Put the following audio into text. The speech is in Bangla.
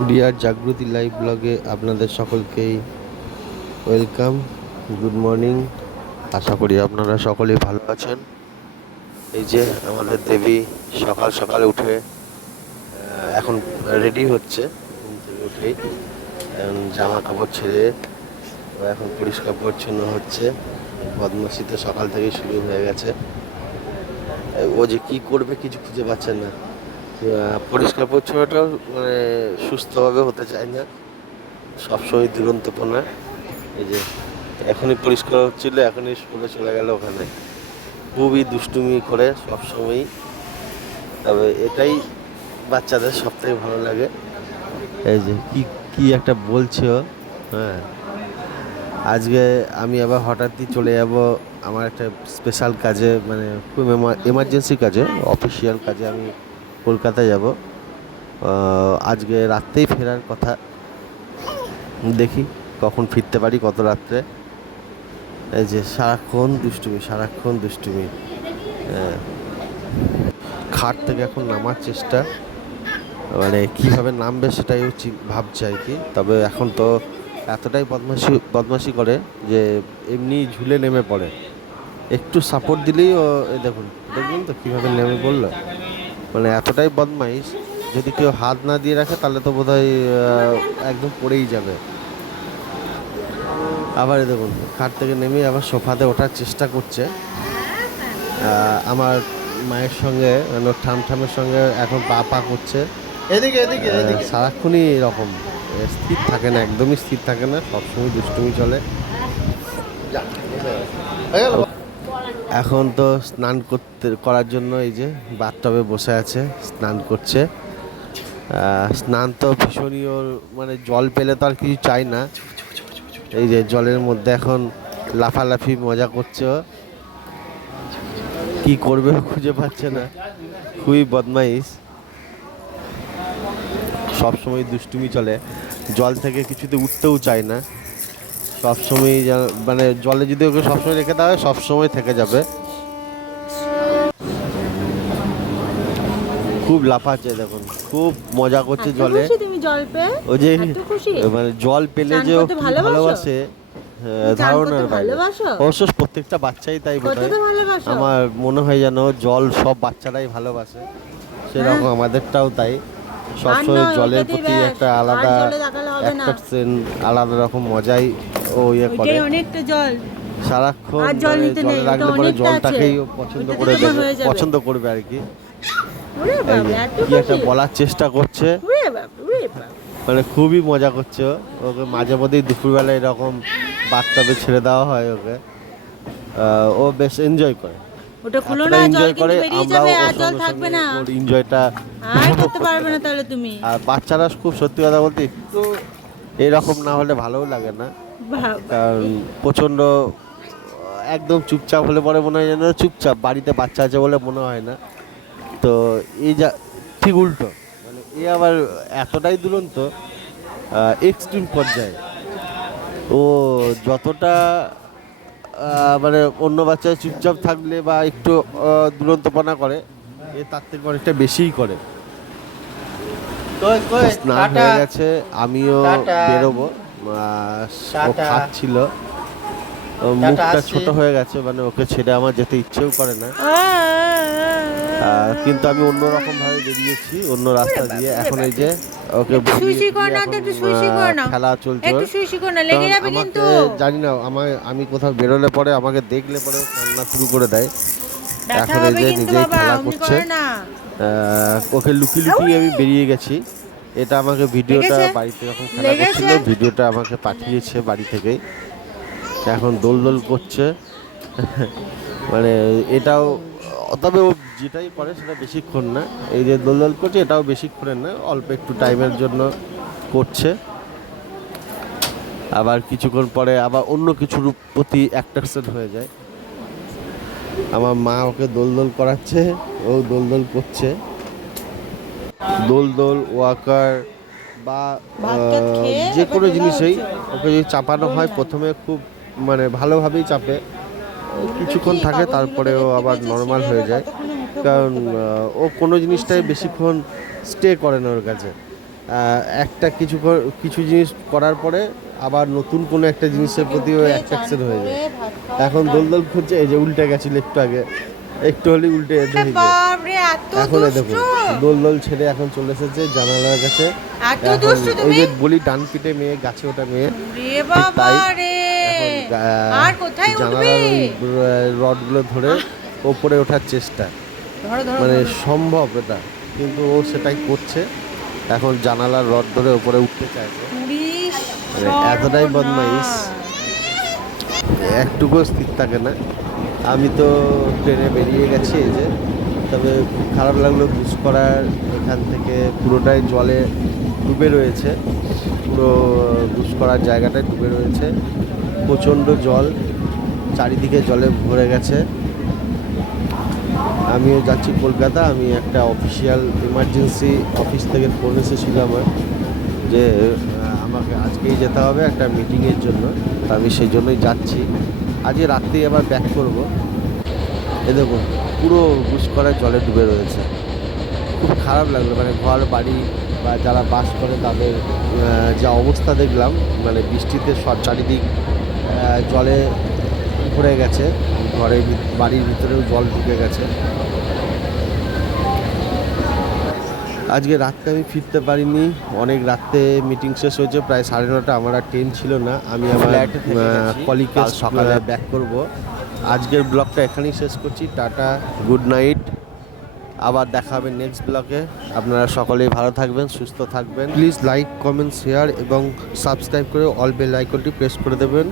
ডিয়ার জাগৃতি লাইভ ব্লগে আপনাদের সকলকেই ওয়েলকাম। Good morning. আশা করি আপনারা সকলেই ভালো আছেন। এই যে আমাদের দেবী সকাল সকালে উঠে এখন রেডি হচ্ছে। ঘুম থেকে উঠেই এখন জামা কাপড় ছেড়ে এখন পরিষ্কার পরিচ্ছন্ন হচ্ছে। বদমাশি তো সকাল থেকেই শুরু হয়ে গেছে। ও যে কি করবে কিছু খুঁজে পাচ্ছে না। পরিষ্কার পরিচ্ছন্নটাও মানে সুস্থভাবে হতে চায় না, সবসময় দুরন্তপনা। এই যে এখনই পরিষ্কার হচ্ছিল, এখনই স্কুলে চলে গেল ওখানে। খুবই দুষ্টুমি করে সবসময়ই, তবে এটাই বাচ্চাদের সব থেকে ভালো লাগে। এই যে কি কি একটা বলছে ও। হ্যাঁ, আজকে আমি আবার হঠাৎই চলে যাব আমার একটা স্পেশাল কাজে, মানে খুব এমার্জেন্সি কাজে, অফিসিয়াল কাজে আমি কলকাতায় যাব। আজকে রাত্রেই ফেরার কথা, দেখি কখন ফিরতে পারি, কত রাত্রে। এই যে সারাক্ষণ দুষ্টুমি, সারাক্ষণ দুষ্টুমি। খাট থেকে এখন নামার চেষ্টা, মানে কীভাবে নামবে সেটাই ভাবছে আর কি। তবে এখন তো এতটাই বদমাশি করে যে এমনি ঝুলে নেমে পড়ে, একটু সাপোর্ট দিলেই ও দেখুন, দেখবেন তো কীভাবে নেমে পড়লো। মানে এতটাই বদমাইশ, যদি কেউ হাত না দিয়ে রাখে তাহলে তো বোধহয় একদম পড়েই যাবে। আবার দেখুন খাট থেকে নেমে আবার সোফাতে ওঠার চেষ্টা করছে। আমার মায়ের সঙ্গে, মানে ঠামের সঙ্গে এখন পা করছে। এদিকে এদিকে এদিকে সারাক্ষণই এরকম স্থির থাকে না, একদমই স্থির থাকে না, সবসময় দুষ্টুমি চলে। এখন তো স্নান করার জন্য এই যে বাথটবে বসে আছে, স্নান করছে। স্নান তো ভীষণই ওর, মানে জল পেলে তো আর কিছু চাই না। এই যে জলের মধ্যে এখন লাফালাফি মজা করছে ও। কি করবে খুঁজে পাচ্ছে না, খুবই বদমাইশ, সবসময় দুষ্টুমি চলে। জল থেকে কিছুতে উঠতেও চায় না, সবসময় মানে জলে যদি ওকে সবসময় রেখে দেওয়া হয় সবসময় থেকে যাবে। খুব লাফাচ্ছে দেখুন, খুব মজা করছে জলে। তুমি জল পেয়ে ও যে এত খুশি? মানে জল পেলে যে ও কি ভালোবাসে ধারণার বাইরে। অবশ্য প্রত্যেকটা বাচ্চাই তাই বোধহয়, আমার মনে হয় যেন জল সব বাচ্চারাই ভালোবাসে, সেরকম আমাদেরটাও তাই। সবসময় জলের প্রতি একটা আলাদা অ্যাট্রাকশন, আলাদা রকম মজাই ও ইয়ে করে। অনেকটা জল সারাক্ষণ জলে রাখলে পরে জলটাকেই পছন্দ করবে আর কি। কি একটা বলার চেষ্টা করছে, মানে খুবই মজা করছে ওকে। মাঝে মধ্যেই দুপুরবেলা এরকম বাথটবে ছেড়ে দেওয়া হয় ওকে, ও বেশ এনজয় করে। ওটা খুলো না, জল কিন্তু বেরিয়ে যাবে আর জল থাকবে না, ওর এনজয়টা আর করতে পারবে না তাহলে তুমি। আর বাচ্চারা খুব, সত্যি কথা বলতে, একটু এরকম না হলে ভালোও লাগে না। কারণ প্রচণ্ড একদম চুপচাপ হলে পরে মনে হয় যেন চুপচাপ, বাড়িতে বাচ্চা আছে বলে মনে হয় না। তো এই যা ঠিক উল্টো, মানে এ আবার এতটাই দুরন্ত, এক্সট্রিম পর্যায়ে। ও যতটা মানে অন্য বাচ্চা চুপচাপ থাকলে বা একটু দুরন্তপনা করে, এ তার থেকে অনেকটা বেশিই করে। স্নান হয়ে গেছে, আমিও বেরোবো। ও খাচ্ছিল, মুখটা ছোট হয়ে গেছে, মানে ওকে ছেড়ে আমার যেতে ইচ্ছেও করে না। কিন্তু আমি অন্যরকম ভাবে বেরিয়েছি, অন্য রাস্তা দিয়ে। এখন এই যে ওকে খেলা চলছে। আমাকে জানি না, আমি কোথাও বেরোলে পরে আমাকে দেখলে পরে কান্না শুরু করে দেয়। এখন এই যে নিজেই খেলা করছে, ওকে লুকিয়ে লুকিয়ে আমি বেরিয়ে গেছি। এটা আমাকে ভিডিওটা বাড়িতে যখন খেলা করছিল ভিডিওটা আমাকে পাঠিয়েছে বাড়ি থেকেই। এখন দোল করছে মানে এটাও, তবে ও যেটাই করে সেটা বেশিক্ষণ না। এই যে দোল করছে এটাও বেশিক্ষণের না, অল্প একটু টাইমের জন্য করছে। আবার কিছুক্ষণ পরে আবার অন্য কিছুর প্রতি অ্যাট্রাকশন হয়ে যায়। আমার মা ওকে দোল করাচ্ছে, ও দোল করছে। দোল ওয়াকার বা যে কোনো জিনিসেই ওকে যদি চাপানো হয়, প্রথমে খুব মানে ভালোভাবেই চাপে, কিছুক্ষণ থাকে, তারপরেও আবার নর্মাল হয়ে যায়। কারণ ও কোনো জিনিসটাই বেশিক্ষণ স্টে করে না ওর কাছে। একটা কিছু জিনিস করার পরে আবার নতুন কোনো একটা জিনিসের প্রতি অ্যাট্রাকশন হয়ে যায়। এখন দোলদোল খুঁজছে, এই যে উল্টে গেছিল একটু হলেই উল্টে যেতে হয়েছে। বাপরে এত এখন এই দুষ্টু, দেখুন দোলদোল ছেড়ে এখন চলে এসেছে জানালার কাছে। এত এখন দুষ্টু ওই তুমি। যে বলি ডান পিঠে মেয়ে, গাছে ওঠা মেয়ে, রে বাবা তাই। রে, এখন আর কোথায় উঠবে? জানালার রডগুলো ধরে ওপরে ওঠার চেষ্টা, ধরো ধরো মানে ধরো। সম্ভব এটা, কিন্তু ও সেটাই করছে। এখন জানালার রড ধরে ওপরে উঠতে চাইছে। পুলিশ মানে এতটাই বদমাইশ, একটুকু স্থির থাকে না। আমি তো ট্রেনে বেরিয়ে গেছি এই যে, তবে খুব খারাপ লাগলো ঘুষকরার এখান থেকে পুরোটাই জলে ডুবে রয়েছে, পুরো ঘুষকরার জায়গাটায় ডুবে রয়েছে, প্রচণ্ড জল, চারিদিকে জলে ভরে গেছে। আমিও যাচ্ছি কলকাতা, আমি একটা অফিসিয়াল এমার্জেন্সি অফিস থেকে ফোন এসেছিল আমার যে আমাকে আজকেই যেতে হবে একটা মিটিংয়ের জন্য, তা আমি সেই জন্যই যাচ্ছি। আজকে রাত্রেই আবার ব্যাক করব। এ দেখুন পুরো ঘুষকরার জলে ডুবে রয়েছে, খুব খারাপ লাগলো। মানে ঘর বাড়ি বা যারা বাস করে তাদের যা অবস্থা দেখলাম, মানে বৃষ্টিতে সব চারিদিক জলে ভরে গেছে, বাড়ির ভিতরেও জল ঢুকে গেছে। আজকে রাত্রে আমি ফিরতে পারিনি, অনেক রাত্রে মিটিং শেষ হয়েছে, প্রায় 9:30। আমার আর ট্রেন ছিল না, আমি আমার কলিগকে সকালে ব্যাক করব। আজকের ব্লগটা এখানেই শেষ করছি। টাটা, গুড নাইট, আবার দেখা হবে নেক্সট ব্লগে। আপনারা সকলেই ভালো থাকবেন, সুস্থ থাকবেন। প্লিজ লাইক, কমেন্ট, শেয়ার এবং সাবস্ক্রাইব করে অল বেল আইকনটি প্রেস করে দেবেন।